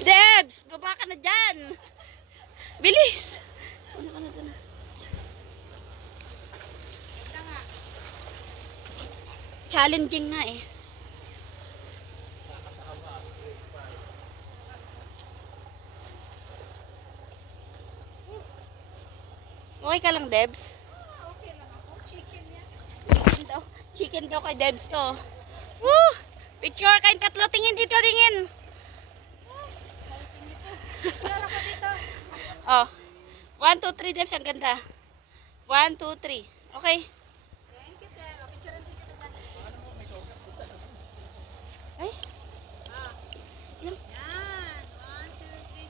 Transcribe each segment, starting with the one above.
Debs, baba ka na dyan. Bilis. Ano ka na doon? Challenging nga eh. Okay ka lang, Debs? Okay lang ako. Chicken yan. Chicken daw kay Debs to. Woo! Picture kayong tatlo. Tingin dito, tingin. Wala ka dito. Oh. 1, 2, 3, Debs. Ang ganda. 1, 2, 3. Okay. Thank you, Tero. Picture din kita dyan. Ay. Yan. 1, 2, 3.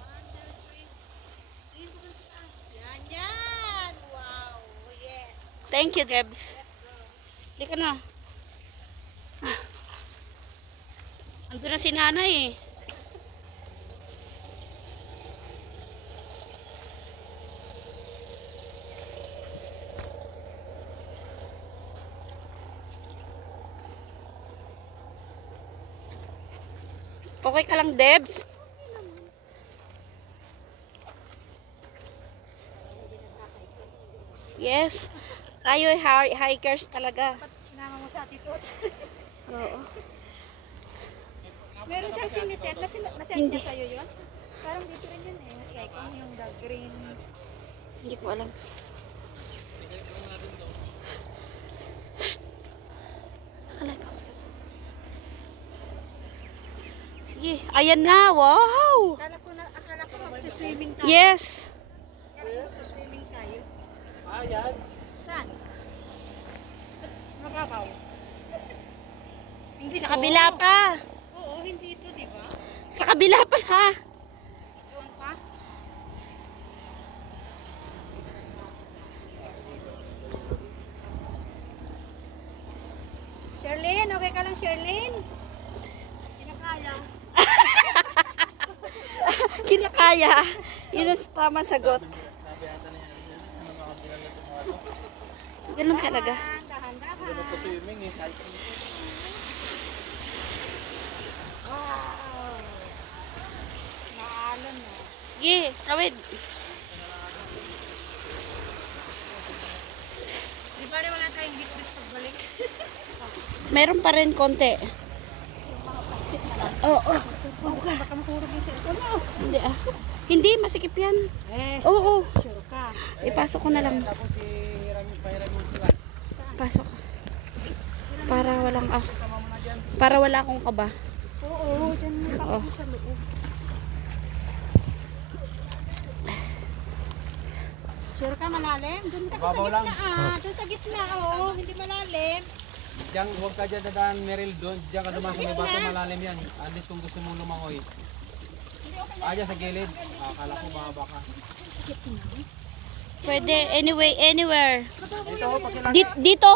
1, 2, 3. Tingin ko dun sa taas. Yan, yan. Wow. Yes. Thank you, Debs. Let's go. Hindi ka na. Ando na si nanay eh. Okay ka lang, Debs? Yes. Tayo hikers talaga. Sinama mo sa atitude. Oo. Meron siyang siniset. Naset niya sa'yo yun? Parang dito rin yun eh. Second yung the green. Hindi ko alam. Nakalag ako. Sige. Ayan na. Wow! Akala ko magsiswimming tayo. Yes. Akala ko magsiswimming tayo. Yan. Saan? Mababaw. Hindi Sa kabila pa. Oo, hindi ito, di ba? Sa kabila pala. Doon pa? Sherlyn, okay ka lang, Sherlyn? Kinakaya. Kinakaya. Yun ang tama sagot. Ganun talaga. Dahan-dahan. Swimming eh. Wow. Naalon na. Sige, tawid. Di ba rin wala tayong liquid pagbalik? Meron pa rin konti. Oo. Baka mahurog yung cellphone mo. Hindi ah. Hindi, masikip yan. Oo. Sure ka. Ipasok ko na lang. Tapos si Hiram mo sila. Pasok. Para walang para wala akong kaba. Oo, dyan mo Oo. sa loob. Sure ka malalim? Doon kasi sa Babaw gitna lang. Doon sa gitna, oo. Hindi malalim. Diyan, huwag ka dyan dadaan, Meryl, doon. Diyan ka dumaan sa may bato, malalim yan. At least kung gusto mong lumangoy. Dyan sa gilid. Akala ko mahaba ka. Pwede anyway, anywhere. Dito, pakilang. Dito.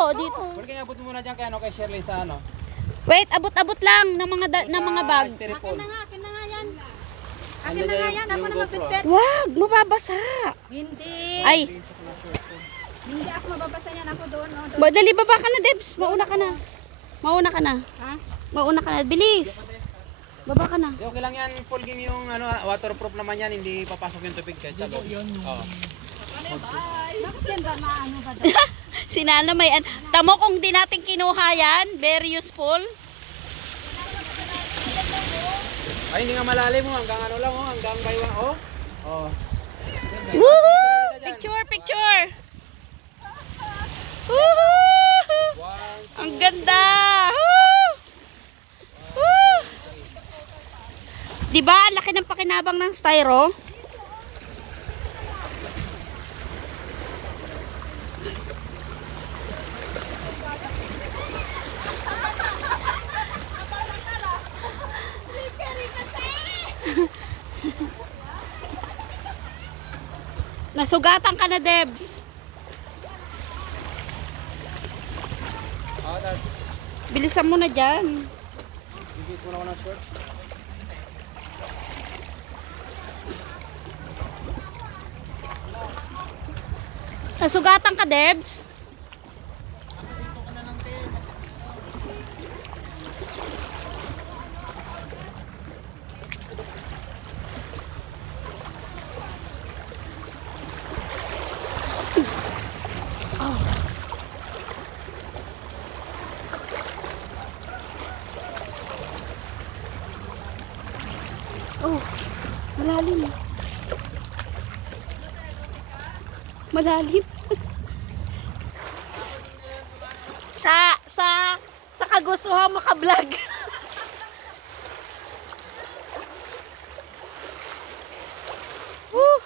Pwede nga abot mo muna dyan kay, kay Shirley sa ano. Wait, abot-abot lang ng mga bag. Styrofoam. Akin na nga yan. Akin na nga yan. Ako na mapitpit. Wag, mababasa. Hindi. Ay, Hindi ako mababasa yan. Ako doon. No? Doon. dali baba ka na, Debs. Mauna ka na. Ha? Mauna ka na. Bilis. Baba ka na. Okay lang yan, full game yung ano, waterproof naman yan, hindi papasok yung tubig kahit sa loob. Oo. Bakit yan ba maano ba doon? Si Nana may tamo kung di natin kinuha yan, very useful. Ay, hindi nga malalim mo, hanggang ano lang, hanggang baywang, oh. Woohoo! Picture. Woohoo! Ang ganda. Woo! Woo! Diba, ang laki ng pakinabang ng styro? Nasugatan ka na, Debs. Bilisan mo na dyan. Bigit mo na ako ng short. Nasugatan ka, Debs. Oh, malalim. Malalim. sa kagustuhan maka-vlog. Woo!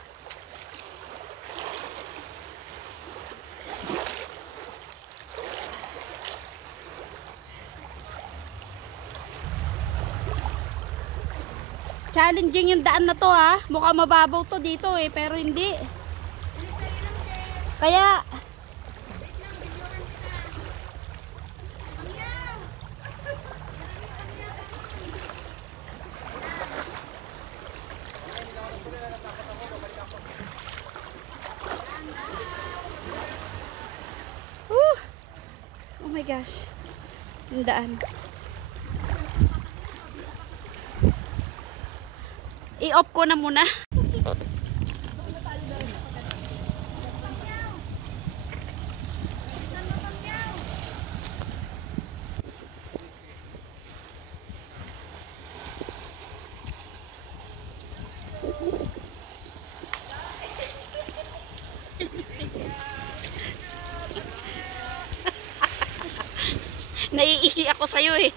Challenging yung daan na to ha. Mukhang mababaw to dito eh, pero hindi. Kaya oh my gosh. Yung daan. I-off ko na muna. Naiihi ako sa'yo eh.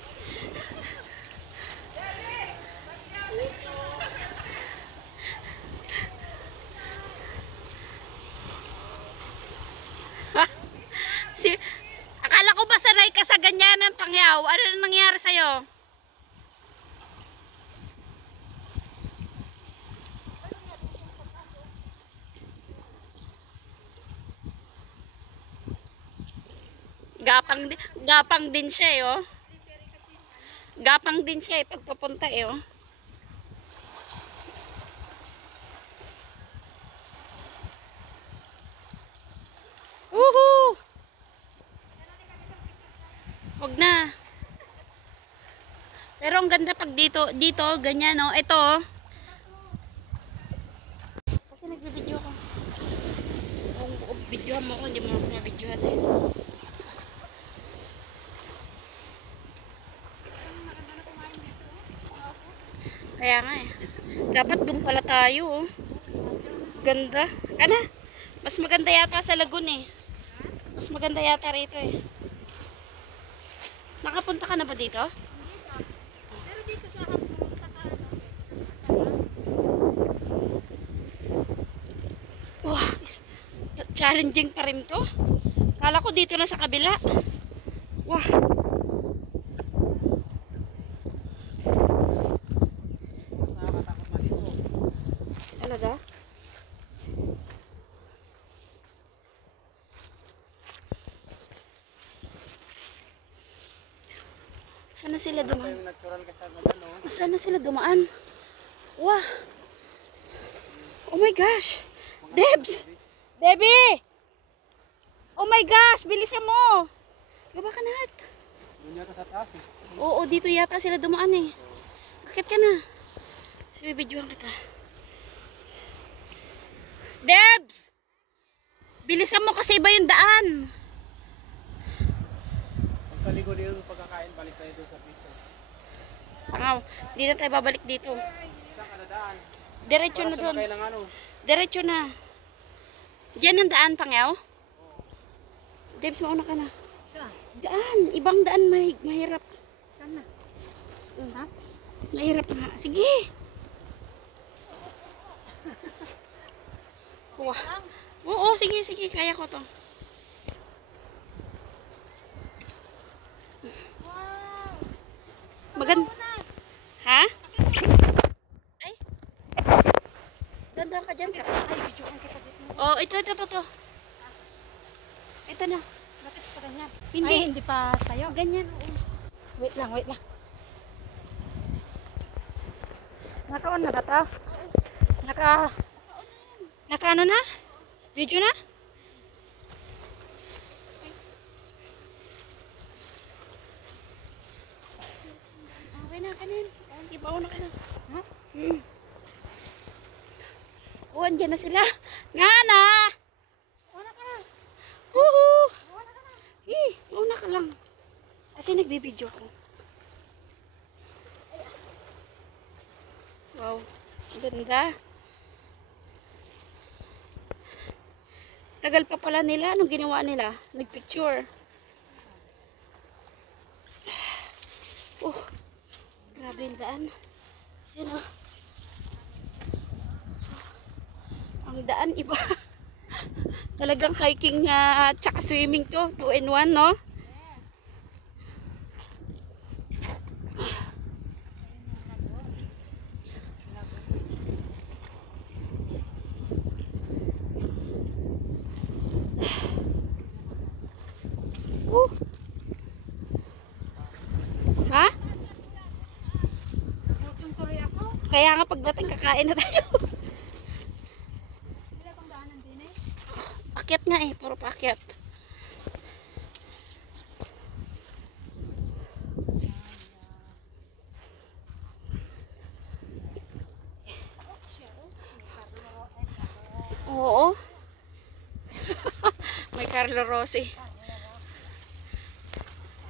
Akala ko ba sanay ka sa ganyanan, Pangyaw? Ano na nangyari sa'yo? Gapang din siya eh, oh. Gapang din siya eh, pagpapunta eh, oh. Woohoo! Wag na. Pero ang ganda pag dito, ganyan, oh. Ito, oh. Kasi nagbibideo ko. Kung videohan mo ako, hindi mo ako mabidyohan eh. Kaya nga eh. Dapat doon pala tayo, oh. Ganda. Ano? Mas maganda yata sa Lagoon eh. Mas maganda yata rito eh. Nakapunta ka na ba dito? Pero dito sa kapunta ka Wow, challenging pa rin to. Kala ko dito na sa kabila. Wow. Talaga? Saan na sila dumaan? Saan na sila dumaan? Wow. Oh my gosh. Debs! Debbie! Oh my gosh! Bilisan mo! Baba ka na, Hat. Doon yata sa taas eh. Oo, dito yata sila dumaan eh. Akit ka na. Sige, videohan kita. Debs! Bilisan mo kasi iba yung daan. Pagkaligo dito pagkakain, balik tayo doon sa pizza. Pangaw, hindi na tayo babalik dito. Saan ka dadaan? Diretso Para na doon. sumakay ng ano? Diretso na. Diyan ang daan, Pangaw. Debs, mauna ka na. Saan? Daan. Ibang daan, mahirap. Saan na? Ha? Mahirap na. Sige. Wah. Oo, sige, sige. Kaya ko to. Maganda. Ha? Ay. Ganda ka dyan. Ay, videoan kita dito. Oh, ito. Ito na. Bakit pa ganyan? Hindi. Ay, hindi pa tayo. Ganyan. Wait lang. Naka-on na ba ito? Naka ano na? Video na? Okay na, kanin. Ibaw na ka na. Ha? Oh, andyan na sila. Nga na! Wala ka na. Woohoo! Wala ka na. Mauna ka lang. Kasi nagbibideo ko. Wow, ganda. Tagal pa pala nila. Anong ginawa nila? Nagpicture. Grabe yung daan. Yan o. Ang daan iba. Talagang hiking tsaka swimming to. 2 in 1, no? Ha? Gutom tuloy ako. Kaya nga pagdating kakain na tayo. Wala pang daanan din eh. Pakyat nga eh, puro pakyat. Oo. May Carlo Rossi.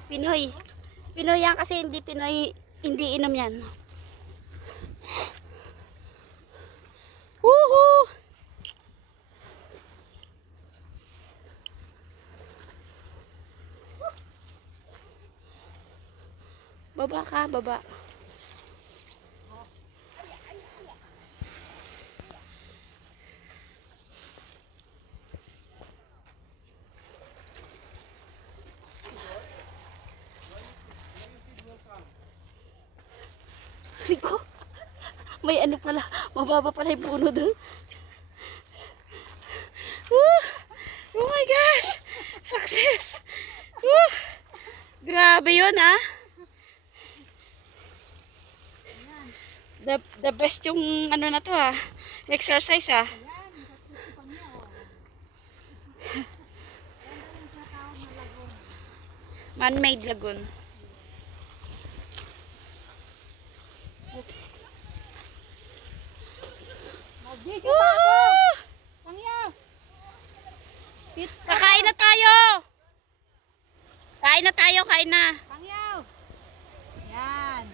Pinoy. Pinoy yan kasi hindi Pinoy, hindi inom yan. Woohoo! Baba ka, baba. Rico, may ano pala, mababa pala yung puno doon. Oh my gosh! Success! Grabe yun ah! The best yung ano na to ah. Exercise ah. Man-made lagoon. Woo! Pangyaw! Kakain na tayo! Kain na tayo, kain na. Pangyaw! Yan.